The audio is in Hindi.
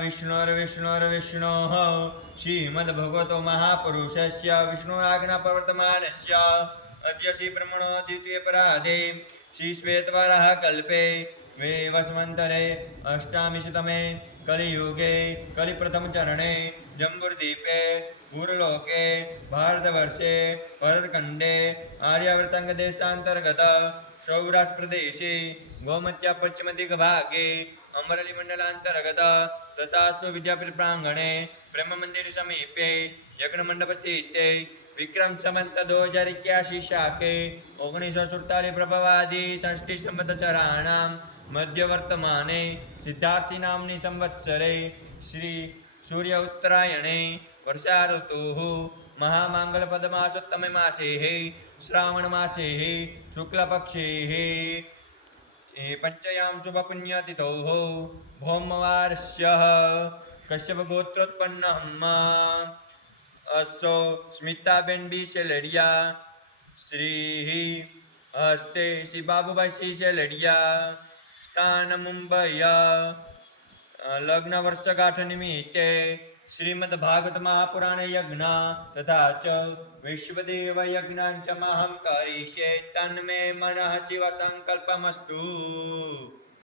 विष्णोर्विष्णोर्विष्णोः श्रीमद्भगवतो महापुरुषस्य विष्णुराज्ञाप्रवर्तमानस्य अद्य श्रीब्रह्मणो द्वितीयपराधे श्रीश्वेतवरः कल्पे વેવસમંતરે અષ્ટામીશતમે કલિયુગે કલિપ્રથમ ચરણે જંબુર્દીપે પૂર્વલોકે ભારતવર્ષે ભરતખંડે આર્યાવર્તંગ દેશાંતર્ગત સૌરાષ્ટ્ર પ્રદેશે ગોમત્યા પશ્ચિમ દિગ્ભાગે અમરેલી મંડલાંતર્ગત તથાસ્તુ વિદ્યાપીઠ પ્રાંગણે બ્રહ્મ મંદિર સમીપે યજ્ઞ મંડપ સ્થિતે વિક્રમ સંવંત દો હજાર એક્યાસી શાખે ઓગણીસો સુડતાલીસ પ્રભવાદી ષષ્ઠી સંવત્સરાણામ नाम्नि संवत्सरे श्री सूर्य उत्तरायणे वर्षा ऋतुः महामाङ्गलपदमासोत्तमे मासेः, श्रावणमासेः, शुक्लपक्षेः। पञ्चयां शुभपुण्यतिथोः असो स्मिताबेन बी सेलडिया श्री हस्ते श्री बाबूभाई स्थान मुंबई लग्न वर्षगाठ निमित्ते श्रीमद्भागवत महापुराण यज्ञ तथा च विश्वदेव यज्ञ महम करिष्ये तन्मे मनः शिव संकल्पमस्तु